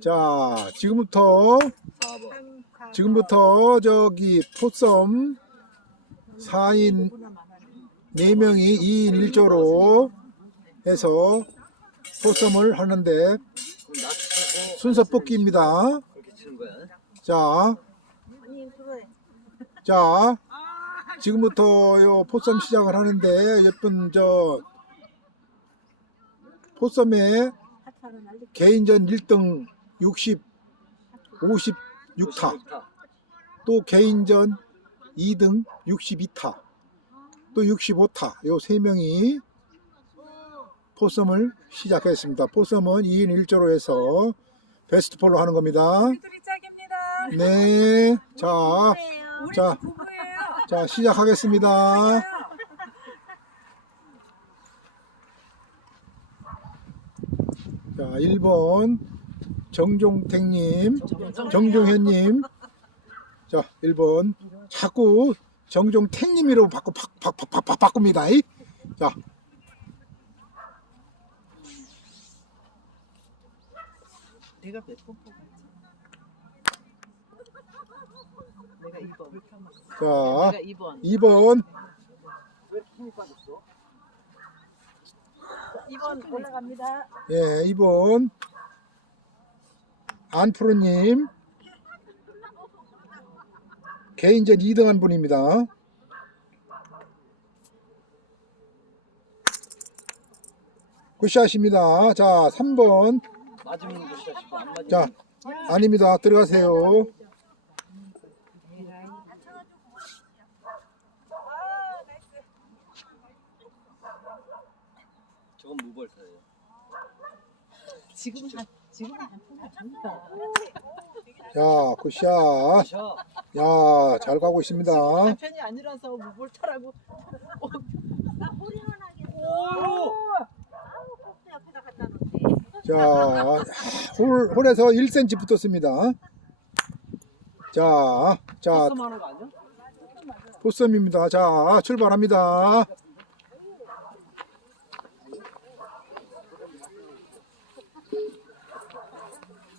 자, 지금부터 지금부터 저기 포썸 4인 4명이 2인 1조로 해서 포썸을 하는데 순서 뽑기입니다. 자, 자, 지금부터 요 포썸 시작을 하는데 예쁜 저 포썸에 개인전 1등 60, 56타, 또 개인전 2등 62타, 또 65타, 요 세 명이 포썸을 시작했습니다. 포썸은 2인 1조로 해서 베스트 폴로 하는 겁니다. 네, 자, 자. 자 시작하겠습니다. 자, 1번 정종택님, 정종현님. 자, 1번 자꾸 정종택님이라고 바꾸 바, 바, 바, 바, 바, 바꿉니다. 이. 자, 내가 몇번? 내가 2번. 자, 내가 2번. 2번 2번 올라갑니다. 예, 2번 안프로님 개인전 2등 한 분입니다. 굿샷입니다. 자, 3번. 맞으면 굿샷이고 안 맞으면 자, 아닙니다. 들어가세요. 무벌타예요. 지금 한 지금 한푼 아닙니다. 자, 굿샷. 샷. 야, 잘 가고 있습니다. 남편이 아니라서 무볼 타라고. 자, 홀, 홀에서 1cm 붙었습니다. 자, 자, 하는 거 아니야? 포썸입니다. 자, 출발합니다.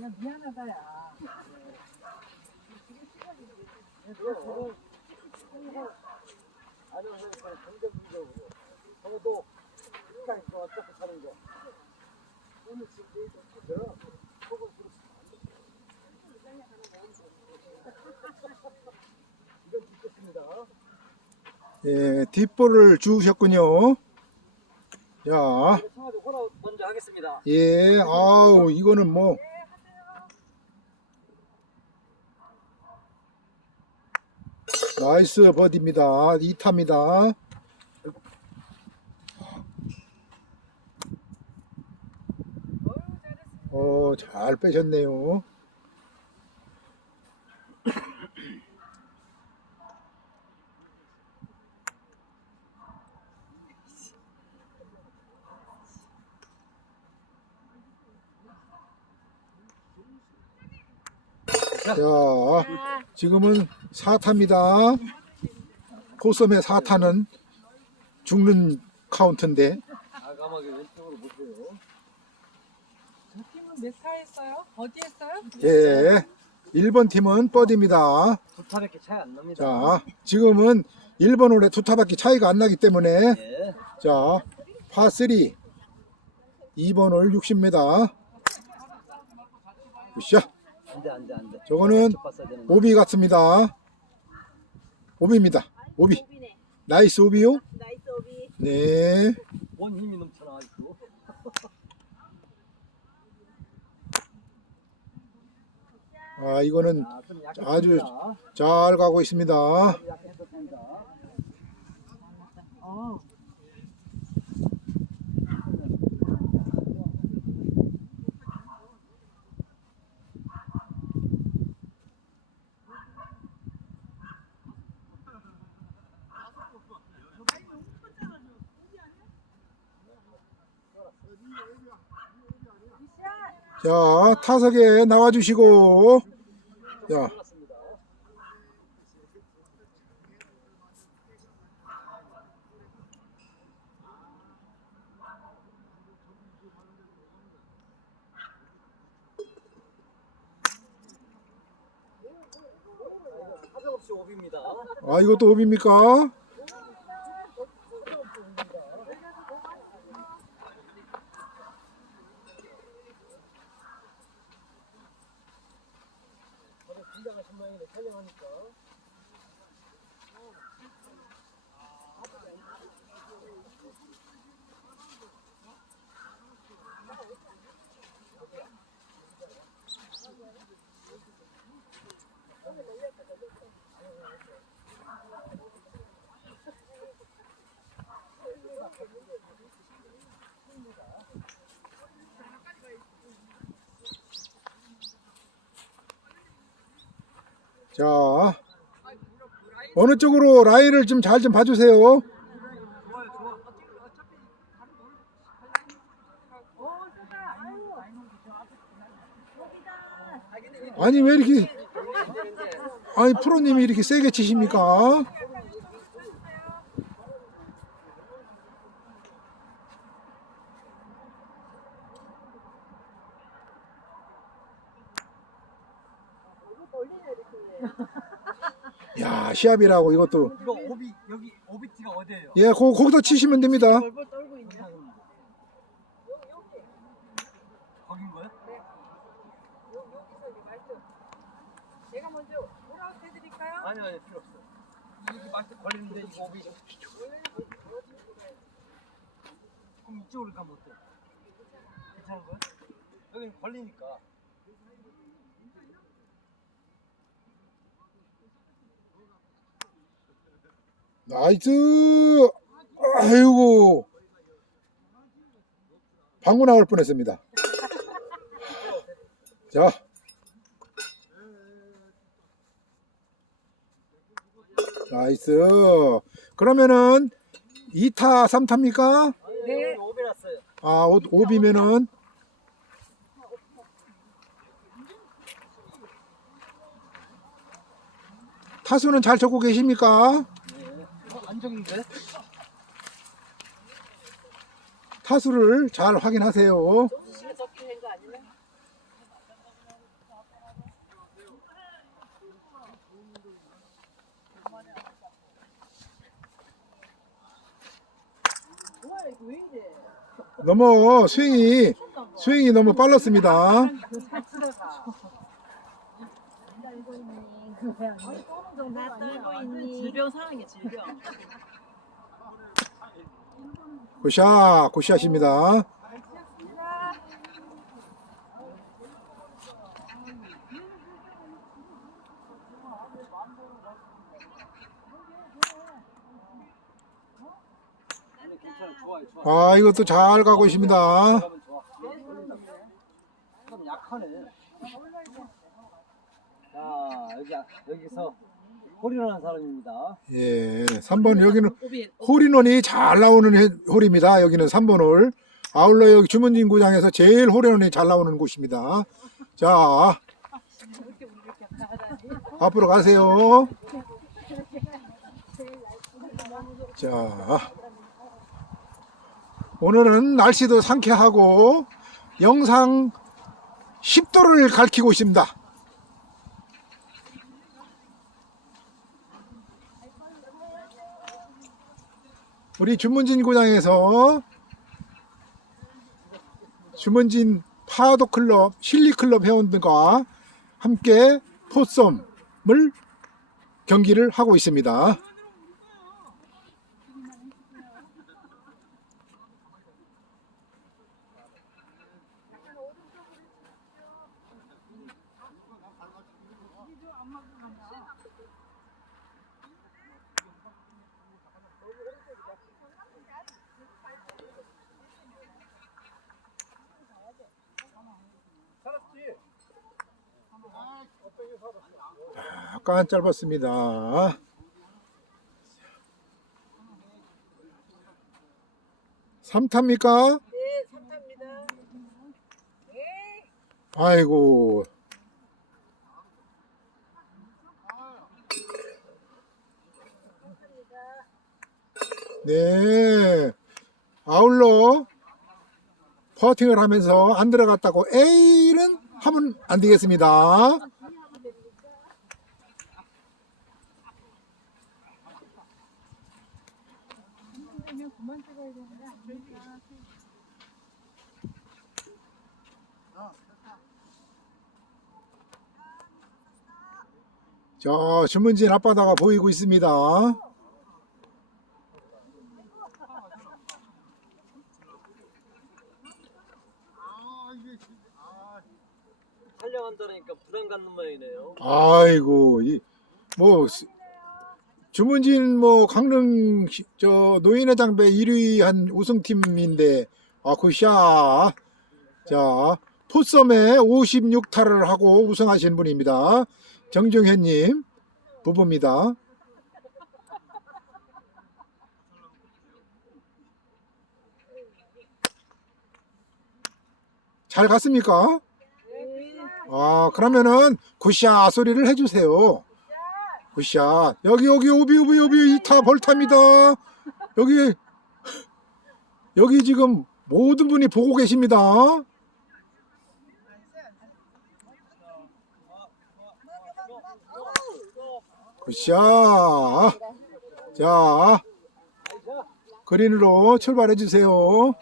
그냥 미안하다야. 저도 시간이 더 어떻게 사는 거. 오늘 지금 내가 이건 듣겠습니다. 예, 뒷볼을 주우셨군요. 자, 호라 먼저 하겠습니다. 예, 아우, 이거는 뭐. 나이스 버디입니다. 2타입니다. 어, 잘 빼셨네요. 자, 지금은 4타입니다. 포섬의 4타는 죽는 카운트인데, 과감하게 왼쪽으로 보세요. 저 팀은 몇타 했어요? 어디 했어요? 예, 1번 팀은 뻗입니다. 두 타밖에 차이 안 납니다. 자, 지금은 1번 홀에 두 타밖에 차이가 안 나기 때문에, 예. 자, 파3, 2번 홀 60m. 굿샷. 안 돼, 안 돼, 안 돼. 저거는. 오비 같습니다. 오비입니다. 오비. 나이스 오비요? 나이스 오비. 네. 원 힘이 넘쳐나 아직도. 아, 이거는 아. 아주 잘 가고 있습니다. 어. 자, 타석에 나와주시고. 자. 아, 이것도 오비입니까? 자, 어느 쪽으로 라인을 좀잘좀 봐주세요. 아니, 왜 이렇게, 아니, 프로님이 이렇게 세게 치십니까? 야, 시합이라고 이것도. 이거 오비 여기 오비티가 어디예요? 예, 거, 거기서 치시면 됩니다. 벌벌 떨고 있냐? 거긴 거요? 제가 먼저 오라웃 해드릴까요? 아니 아니 필요 없어. 이렇게 마트 걸리는데 이거 오비. 그럼 이쪽으로 가면 어때? 괜찮은 거야? 여기 걸리니까. 나이스! 아이고. 방구 나올 뻔 했습니다. 자. 나이스. 그러면은 2타, 3타입니까? 네. 아, 5비면은 타수는 잘 적고 계십니까? 어, 안정인데? 타수를 잘 확인하세요. 너무 스윙이 스윙이 너무 빨랐습니다. 잘 치다가. 나 떨고 있니? 질병 상황이야 질병. 좋아요 좋아. 아, 이것도 잘 가고 있습니다. 좀 약하네. 자 여기 여기서 홀인원한 사람입니다. 예, 3번 여기는 홀인원이 잘 나오는 해- 홀입니다. 여기는 3번 홀. 아울러 여기 주문진 구장에서 제일 홀인원이 잘 나오는 곳입니다. 자. 앞으로 가세요. 자, 오늘은 날씨도 상쾌하고 영상 10도를 가리키고 있습니다. 우리 주문진 구장에서 주문진 파도 클럽, 실리 클럽 회원들과 함께 포썸을 경기를 하고 있습니다. 약간 짧았습니다. 삼타입니까 네, 삼탑니다. 네. 아이고. 네. 아울러 퍼팅을 하면서 안 들어갔다고 에이는 하면 안 되겠습니다. 자, 주문진 앞바다가 보이고 있습니다. 촬영한다니까 부담 갖는 모양이네요. 아이고, 이, 뭐, 스- 주문진 뭐 강릉 시- 저 노인회 장배 1위 한 우승팀인데, 아, 굿샷. 자, 포썸에 56타를 하고 우승하신 분입니다. 정중현님 부부입니다. 잘 갔습니까? 아, 그러면은 굿샷 소리를 해주세요. 굿샷. 여기, 여기, 오비, 오비, 오비, 이타 벌타입니다. 여기, 여기 지금 모든 분이 보고 계십니다. 굿샷. 자, 그린으로 출발해 주세요.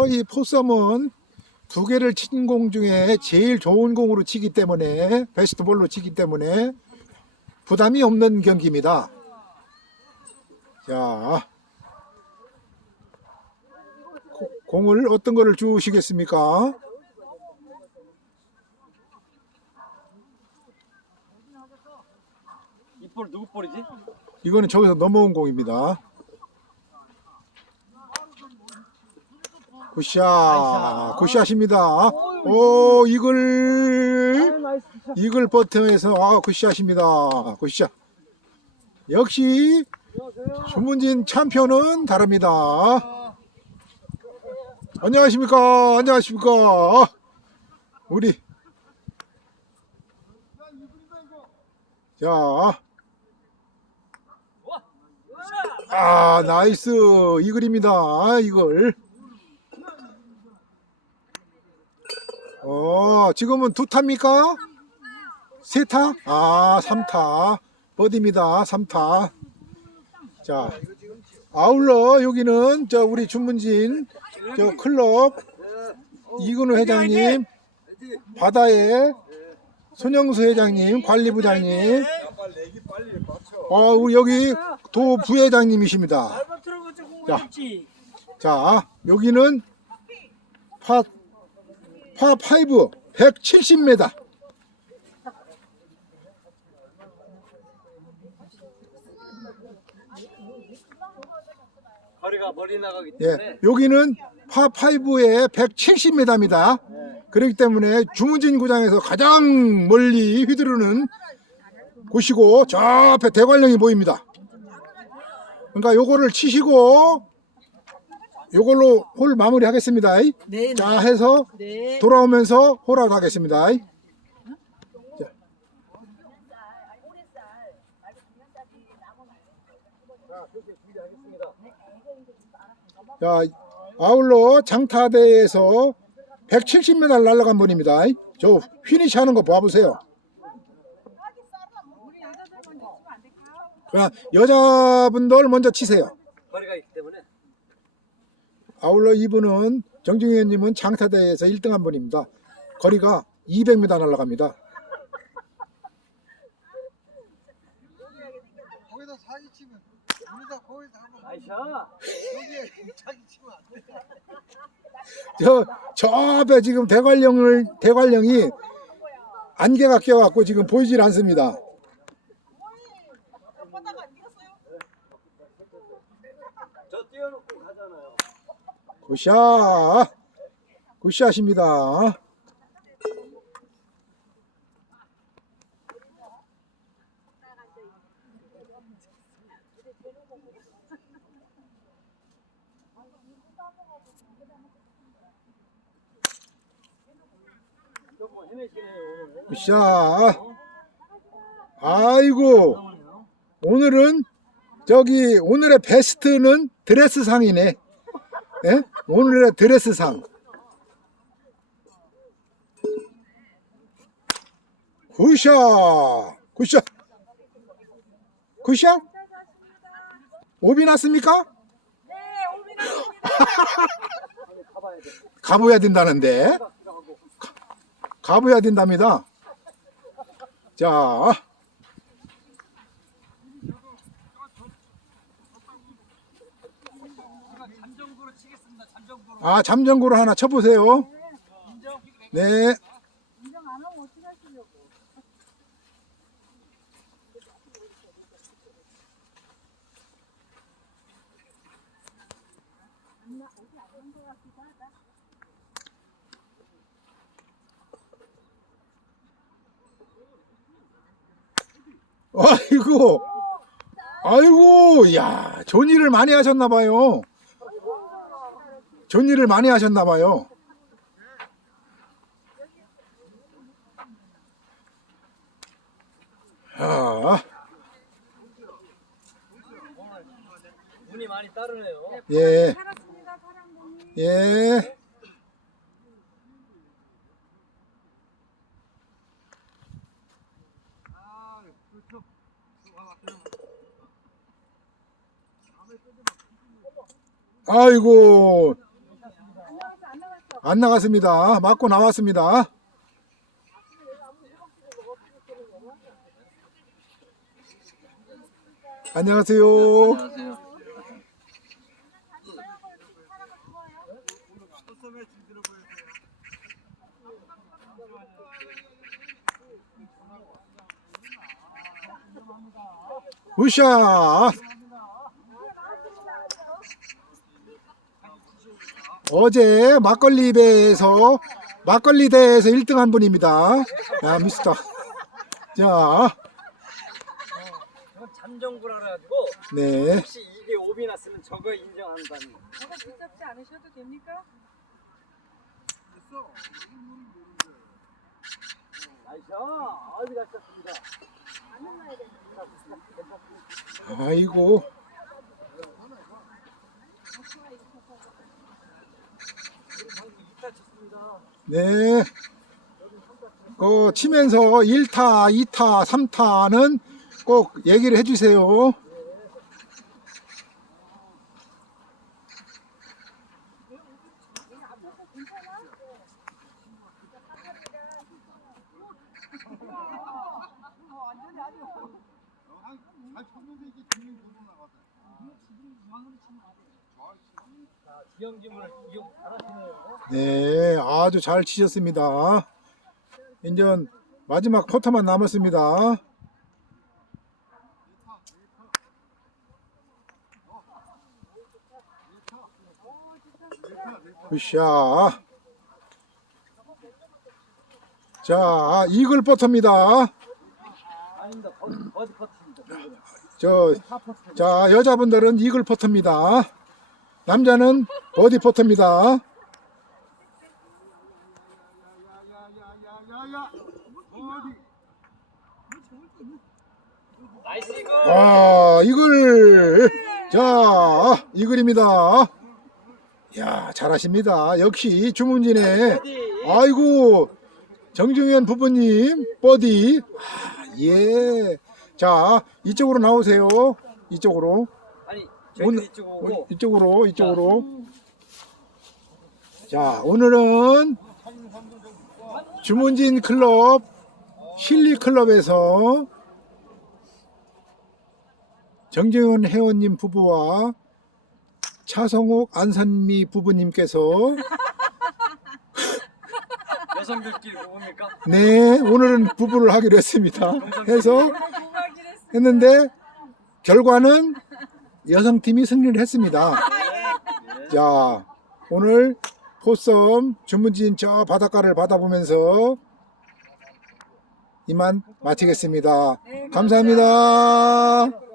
아울러 이 포썸은 두 개를 친 공 중에 제일 좋은 공으로 치기 때문에 베스트 볼로 치기 때문에 부담이 없는 경기입니다. 자, 고- 공을 어떤 거를 주시겠습니까? 이 볼 누구 볼이지? 이거는 저기서 넘어온 공입니다. 굿샷, 굿샷입니다. 오, 이글, 샷. 이글 버튼에서 아, 굿샷입니다. 굿샷. 역시. 주문진 챔피언은 다릅니다. 안녕하십니까? 안녕하십니까? 우리 자, 아 나이스 이글입니다. 이글. 어 지금은 두 타입니까? 세 타? 아, 3타. 버디입니다. 3타. 자, 아울러 여기는 저 우리 주문진 저 클럽 이근우 회장님, 바다의 손영수 회장님, 관리부장님, 어, 우리 여기 도 부회장님이십니다. 자. 자, 여기는 파, 파 5, 170m. 거리가 멀리 나가기 예, 때문에 여기는 파5에 170m입니다. 그렇기 때문에 주문진 구장에서 가장 멀리 휘두르는 곳이고 저 앞에 대관령이 보입니다. 그러니까 요거를 치시고 요걸로 홀 마무리 하겠습니다. 네, 자 해서 네. 돌아오면서 홀아웃 하겠습니다. 자, 아울러 장타대에서 170m 날아간 분입니다. 저 휘니시 하는 거 봐보세요. 그냥 여자분들 먼저 치세요. 아울러 이분은 정중현님은 장타대에서 1등한 분입니다. 거리가 200m 날아갑니다. 거기다 사기 치면 우리가 거기서 한번. 여기에 자기 치면 안 돼. 저, 저 앞에 지금 대관령을, 대관령이 안개가 껴갖고 지금 보이질 않습니다. 저 띄워놓고 가잖아요. 굿샷. 굿샷입니다. 굿샷. 아이고, 오늘은 저기 오늘의 베스트는 드레스 상이네. 예? 오늘의 드레스상. 굿샷! 굿샷! 굿샷? 오비 났습니까? 가봐야 된다는데. 들어가고. 가봐야 된답니다. 자, 잠정구로 치겠습니다. 잠정구로. 아, 잠정구를 하나 쳐보세요. 네. 아이고, 아이고, 야, 일을 많이 하셨나봐요. 좋은 일을 많이 하셨나 봐요. 아, 운이 많이 따르네요. 예, 살았습니다. 예. 아. 아이고, 안 나갔습니다. 맞고 나왔습니다. 안녕하세요. 안녕하세요. 소소매 질 들 어제 막걸리 배에서 막걸리 대회에서 1등 한 분입니다. 야, 미스터. 자, 저건 잠정구라 그래가지고 네. 혹시 이게 오비 났으면 저거 인정한다는. 저거 붙잡지 않으셔도 됩니까? 나이스. 어디 가셨습니다. 아이고. 이타 쳤습니다. 네. 그 치면서 1타, 2타, 3타는 꼭 얘기를 해주세요. 네, 아주 잘 치셨습니다. 이제 마지막 포터만 남았습니다. 굿샷. 자, 이글 퍼트입니다. 저, 자, 여자분들은 이글 퍼터입니다. 남자는 버디 퍼터입니다. 야야야야야야. 어디? 나이스 이거. 아, 이글. 자, 이글입니다. 야, 잘하십니다. 역시 주문진의. 아이고, 정중현 부부님, 버디. 아, 예. 자, 이쪽으로 나오세요. 이쪽으로. 아니, 오늘- 저희들 이쪽 오고. 이쪽으로, 이쪽으로. 자, 오늘은 주문진 클럽, 실리 클럽에서 정재훈 회원님 부부와 차성욱 안선미 부부님께서 여성들끼리 뭡니까? 네, 오늘은 부부를 하기로 했습니다. 해서. 했는데 결과는 여성팀이 승리를 했습니다. 자, 오늘 포섬 주문진 저 바닷가를 받아보면서 이만 마치겠습니다. 감사합니다.